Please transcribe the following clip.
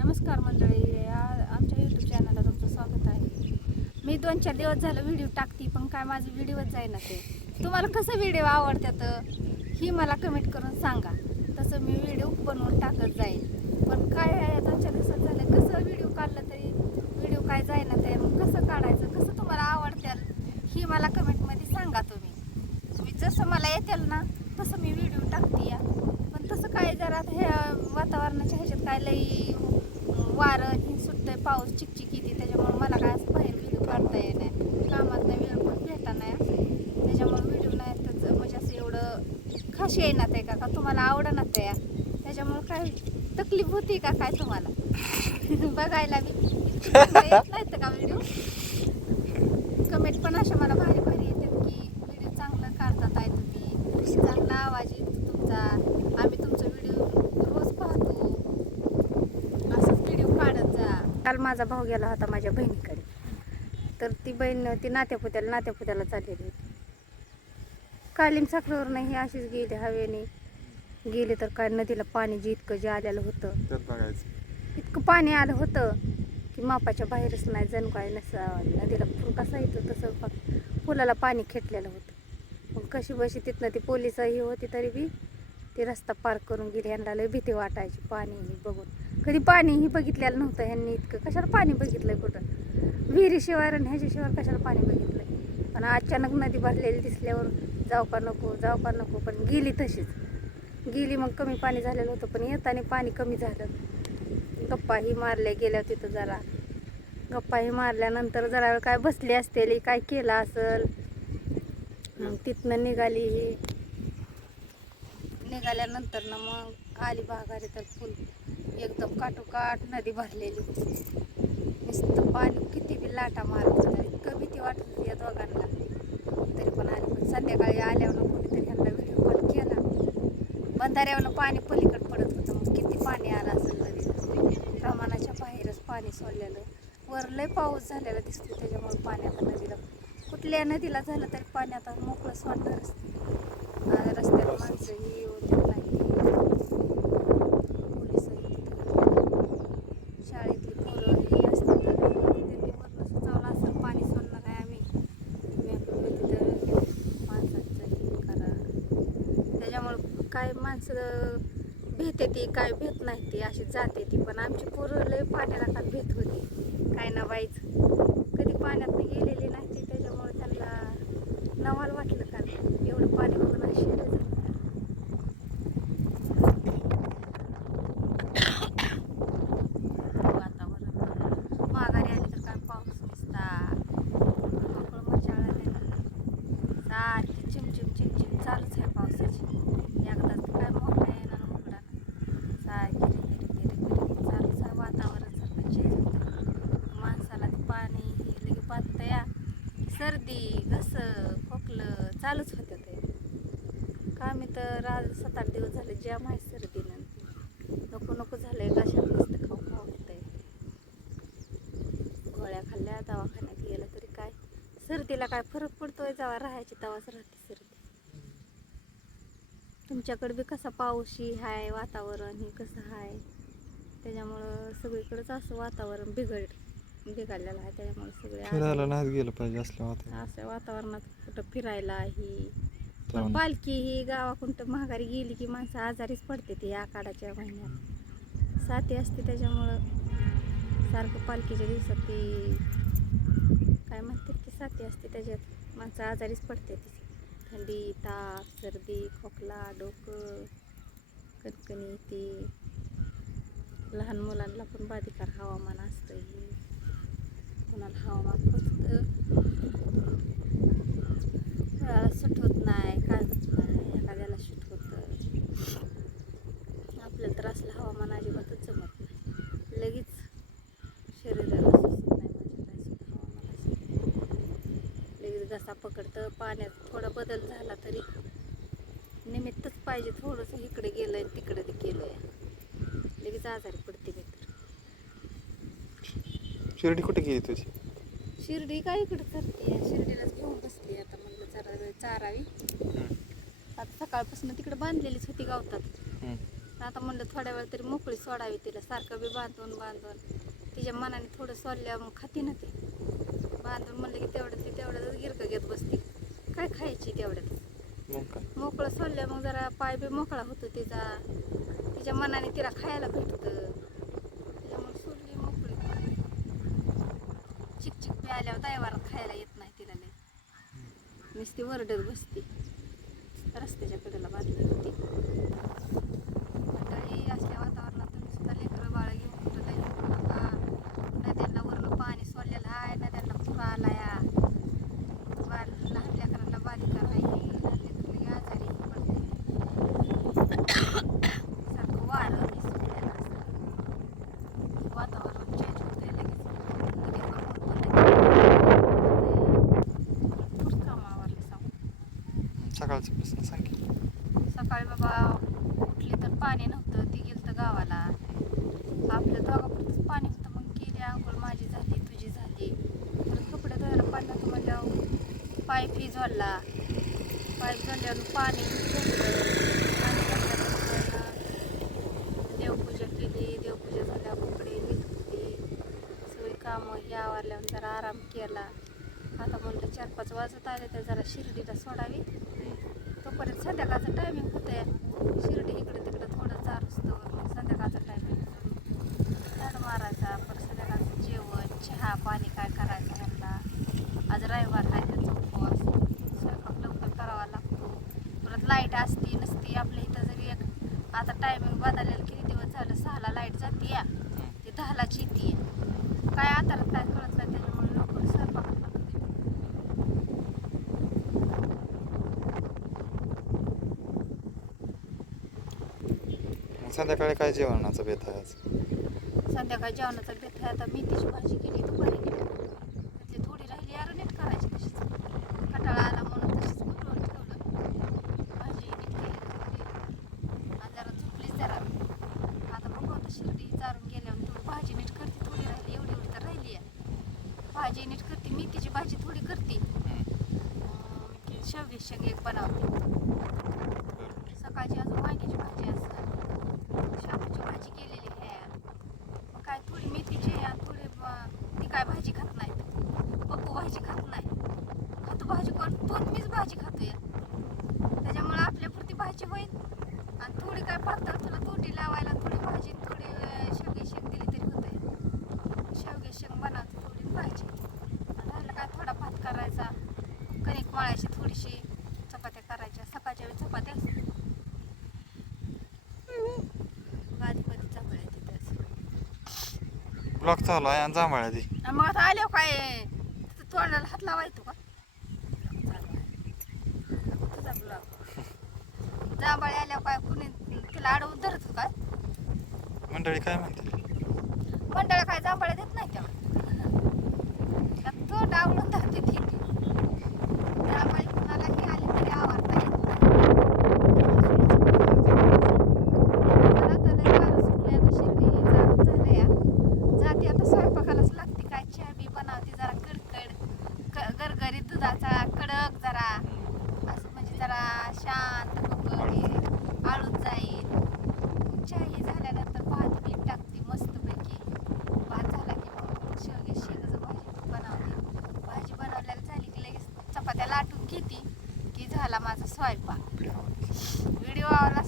नमस्कार मंडळी, आमच्या यूट्यूब चॅनलला तुमचं स्वागत आहे. मी 2-4 दिवस झालं व्हिडिओ टाकते, पण काय माझं व्हिडिओच जाईना. ते तुम्हाला कसं व्हिडिओ आवडतात ही मला कमेंट करून सांगा, तसं मी व्हिडिओ बनवून टाकत जाईल. पण काय आहे 2-4 दिवसात झालं कसं व्हिडिओ काढलं तरी व्हिडिओ काय जाईना. ते मग कसं काढायचं, कसं तुम्हाला आवडतं ही मला कमेंटमध्ये सांगा. तुम्ही जसं मला येतील ना तसं मी व्हिडिओ टाकते या. पण तसं काय जरा हे वातावरणाच्या ह्याच्यात काय लई वारं ही सुटतंय, पाऊस चिकचिक येते, त्याच्यामुळे मला काय असं बाहेर व्हिडिओ काढता येत नाही. कामात नाही वेळ पण भेटा नाही, त्याच्यामुळे व्हिडिओ नाही तर म्हणजे असं एवढं खास येणार आहे का तुम्हाला आवडणार या. त्याच्यामुळे काय तकलीफ होती का काय तुम्हाला बघायला येत नाही का व्हिडिओ. कमेंट पण अशा मला भारी भारी येतात की व्हिडिओ चांगलं काढतात आहे तुम्ही, चांगला आवाज येतो तुमचा, आम्ही तुमचा व्हिडिओ रोज पाहतो, असंच व्हिडिओ काढत जा. काल माझा भाऊ गेला होता माझ्या बहिणीकडे, तर ती बहीण ती नात्यापुत्याला चाललेली होती. कालीम साखरेवर नाही अशीच गेली, हवेने गेले तर काय नदीला पाणी जे आलेलं होतं, इतकं पाणी आलं होतं की मापाच्या बाहेरच नाही. जण काय नसं नदीला पूर कसा येतो तसं पुलाला पाणी खेटलेलं होतं. मग कशी बशी तिथनं ती पोलिसही होती तरी बी ते रस्ता पार करून गेले. ह्यांना लय भीती वाटायची पाणीही बघून. कधी पाणीही बघितलेलं नव्हतं ह्यांनी. इतकं कशाला पाणी बघितलंय कुठं, विहिरीशिवाय आणि ह्याच्याशिवाय कशाला पाणी बघितलंय. पण अचानक नदी भरलेली दिसल्यावर जाऊ का नको, पण गेली तशीच गेली. मग कमी पाणी झालेलं होतं, पण येताना पाणी कमी झालं. गप्पाही मारल्या गेल्या तिथं, जरा गप्पाही मारल्यानंतर जरा वेळ काय बसली असतेली, काय केलं असेल. मग तिथनं निघाल्यानंतर ना मग आली भागारी, तर फुल एकदम काठोकाठ नदी भरलेली होती. नुसतं पाणी किती बी लाटा मारत होता, इतकं भीती वाटत होती या दोघांना. तरी पण आली. पण संध्याकाळी आल्यावर कोणीतरी ह्यांना व्हिडिओ कॉल केला. बंधाऱ्यावरनं पाणी पलीकडे पडत होतं. मग किती पाणी आलं असेल नदीला, प्रमाणाच्या बाहेरच पाणी सोडलेलं. वर लय पाऊस झालेला दिसतो, त्याच्यामुळे पाणी आता नदीला, कुठल्या नदीला झालं तरी पाणी आता मोकळं सोडणारच. रस्त्याला माणसंही येऊन देत नाही, पोलिसही तिथं, शाळेतली पोरंही असतात, त्यांनी वरनं सुचवलं असं पाणी सोडणार आहे आम्ही, तुम्ही तिथं माणसांचं हे करा. त्याच्यामुळं काय माणसं भेटते ती, काय भेट नाही ती, अशी जाते ती. पण आमची पोरं लय पाण्याला काल भेट होती, काय ना बाईच कधी पाण्यात गेलेली नाही ती, त्याच्यामुळे त्यांना नवाल वाटलं काल एवढं पाणी बघून आश्चर्य झालं. वातावरण माघारी आली तर काय पाऊस दिसता, मोकळं मजाळा नाही, सारखी चिमचिम चालूच आहे पावसाची. एकदाच काय मोठा येणार मोकळा सारखी रिपे चालूच आहे. वातावरण सारखं चेंज होतं, माणसाला ते पाणी हे लगे पातया, सर्दी घसं खोकलं चालूच होतं. ते का मी तर आज 7-8 दिवस झाले जाम आहे सर्दीनं, नको झालंय. कशाला नुसतं खाऊ होतंय. गोळ्या खाल्ल्या, दवाखान्यात गेलं तरी काय सर्दीला काय फरक पडतोय, जेव्हा राहायची तेव्हाच राहते सर्दी. तुमच्याकडे बी कसा पाऊसही आहे, वातावरण हे कसं आहे, त्याच्यामुळं सगळीकडेच असं वातावरण बिघडलेलं आहे. त्याच्यामुळे सगळे फिरायला नाही गेलं पाहिजे असल्या वातावरणात कुठं फिरायला ही. पण पालखी ही गावाकडं महागारी गेली की माणसं आजारीच पडते. ती आखाडाच्या महिन्यात साथी असते, त्याच्यामुळं सारखं पालखीच्या दिवसात ती काय म्हणतात की साथी असते, त्याच्यात माणसं आजारीच पडते. ती थंडी, ताप, सर्दी, खोकला, डोकं, कणकणी, ती लहान मुलांना पण बाधिकार हवामान असतं. हे कोणाला हवामान सुट होत नाही, काय होत नाही, एखाद्याला शूट होतं. आपल्याला तर असलं हवामान अजिबातच जमत नाही, लगेच शरीराला सुचत नाही. म्हणजे काय हवामान असं लगेच घसा पकडतं. पाण्यात थोडा बदल झाला तरी निमित्तच पाहिजे, थोडंसं इकडे गेलंय तिकडे गेलंय लगेच आजारी पडते. मी तर शिर्डी कुठे गेली तुझी? शिर्डी काय इकडे चालते, शिर्डीलाच घेऊन बसली आता. म्हणलं जरा चारावी, आता सकाळपासून तिकडे बांधलेलीच होती गावतात. आता म्हणलं थोड्या वेळ तरी मोकळी सोडावी तिला, सारखं बी बांधून बांधून तिच्या मनाने थोडं सोडल्यावर मग खाती ना ती. बांधून म्हणलं की तेवढ्यातच गिरकं घेत बसती. काय खायची तेवढ्यात. मग काय मोकळं सोडल्या मग जरा पाय बी मोकळा होतो तिचा, तिच्या मनाने तिला खायला भेटतं. त्याच्यामुळे सोडली मोकळी. चिकचिक बी आल्यावर दैवारात खायला येत नाही तिला लय. नुसती वरडत बसते. रस्त्याच्या कडेला बांधली होती. मंडळी असल्या वातावरणात तुम्ही सुद्धा लेकरं बाळं घेऊन कुठं जाऊ नका. नद्यांना वरनं पाणी सोडलेलं आहे, नद्यांना पूर आला या. लहान लेकरांना बालिका राहिली, लहान लेकरं आजारी पडते. सारखं वारं सुटलेलं असतं. वातावरण चेंज होतंय लगेच. कधी भरपूर कामावरले सांगू. सकाळचं प्रश्न सांग की. सकाळी बाबा उठली तर पाणी नव्हतं, ती गेलं तर गावाला. आपल्या दोघापुरतंच पाणी होतं. मग गेली आंघोळ, माझी झाली, तुझी झाली. परत कपडे धुवायला पाणी नव्हतं म्हणल्यावर पाईप ही जोडला. पाईप जोडल्यावर पाणी देवपूजा केली. देवपूजा झाल्यावर कपडे धुतले. सगळी कामं ही आवरल्यावर जरा आराम केला. आता म्हणलं 4-5 वाजत आले तर जरा शिर्डीला सोडावी. तोपर्यंत संध्याकाळचं टायमिंग होतं. शिर्डी इकडे तिकडे थोडं चालू मग संध्याकाळचा टायमिंग झाड मारायचा. परत संध्याकाळचं जेवण, चहा पाणी काय करायचं ह्यांना. आज रविवार आहे त्याचा उपवास. स्वयंपाक लवकर करावा लागतो. परत लाईट असती नसती. आपल्या इथं जरी एक आता टायमिंग बदललेलं किती दिवस झालं, 6ला लाईट जाते या, ते 10लाच येते. काय आता काय कळत नाही, त्याच्यामुळे लवकर स्वयंपाक लागतो. संध्याकाळी काय जेवणाचा बेत आहे आज? संध्याकाळी जेवणाचा बेत आहे. आता मेथीची भाजी केली, दुपारी केली. त्यातली थोडी राहिली यार, नीट करायची तशीच. कटाळा आला म्हणून तशीच बनवून ठेवलं. भाजी नीट केली थोडी. आणि जरा झोपलीच जरा. आता बघू आता शिर्डी चारून गेल्यावर थोडी भाजी नीट करते. थोडी राहिली, एवढी तर राहिली आहे. भाजी नीट करते, मेथीची भाजी थोडी करते. शेवग्याची शेंग एक बनवते. सकाळची अजून वांग्याची भाजी असते. शापूची भाजी केलेली आहे. मग काय थोडी मेथीची आणि थोडी ती काय भाजी खात नाही. पप्पू भाजी खात नाही. खातो भाजी कोण? तोच मीच भाजी खातोय. त्याच्यामुळे आपल्यापुरती भाजी होईल. आणि थोडी काय पातळ तुला तोंडी लावायला थोडी भाजी, थोडी शेवगी शेंग दिली तरी होते. शेवगी शेंग बनवते थोडी भाजी. राहिलं काय थोडा भात करायचा, कणिक मळायची थोडीशी, चपात्या करायच्या. सकाळच्या वेळी चपात्या ब्लॉक चालू आहे आणि जांभळ्या ती. मग आता आल्यावर काय तोंडाला हात लावायचो का? तुझा ब्लॉग जांभळे आल्यावर काय कुणी तिला अडवून धरत काय? मंडळी काय म्हणते? मंडळ काय जांभळे देत नाही तेव्हा. तो डावलून धरते ती. जांभळे कुणालाही आले तरी आवडता येत नाही. आता स्वयंपाकालाच लागते. काय चहा बी बनवते जरा कडकड गरगरीत दुधाचा, कडक जरा असं म्हणजे जरा शांत आळून जाईल. चहा हे झाल्यानंतर भात बीट टाकते मस्तपैकी. भात झाला की मग शेवगे शेंगाचं भाजी बनवते. भाजी बनवल्याला झाली की लगेच चपात्या लाटून घेते की झाला माझा स्वयंपाक. व्हिडिओ आवडला